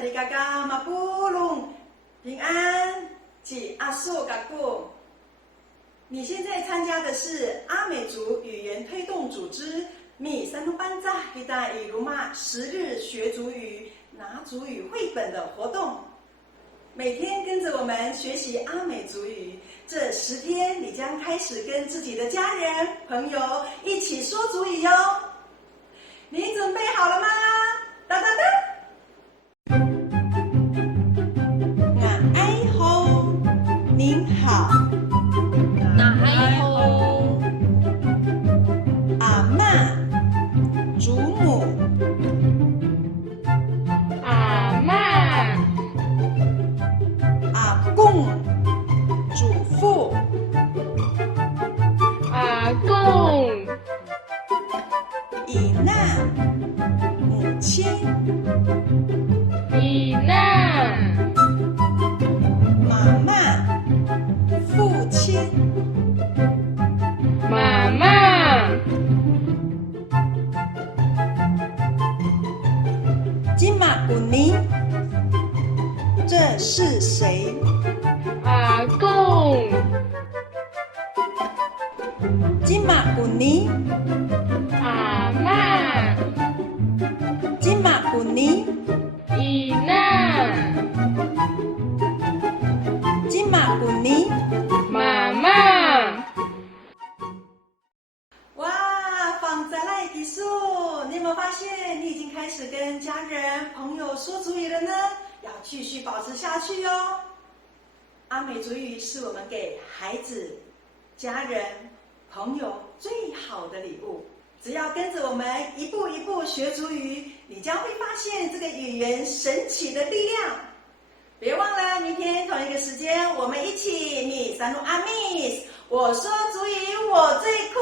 萨利嘎嘎马布隆，平安及阿素嘎古。你现在参加的是阿美族语言推动组织米三通班扎吉达伊鲁玛10日学族语拿族语绘本的活动。每天跟着我们学习阿美族语，这10天你将开始跟自己的家人、朋友一起说族语哟。你准备好了吗？哒哒哒！俺爱吼，您好。那爱吼，阿嬷、祖母、阿嬷、阿公、祖父、阿公、姨娜、母亲、姨娜、妈妈、父亲、妈妈、金马古尼，这是谁？阿公、金马古尼，阿嬷、金马古尼，姨娜、金马古尼。妈妈。哇，放在赖迪树，你有没有发现你已经开始跟家人、朋友说族语了呢？要继续保持下去哟。阿美族语是我们给孩子、家人、朋友最好的礼物。只要跟着我们一步一步学族语，你将会发现这个语言神奇的力量。别忘了，明天同一个时间，我们一起米三路阿密斯，我说族语我最酷。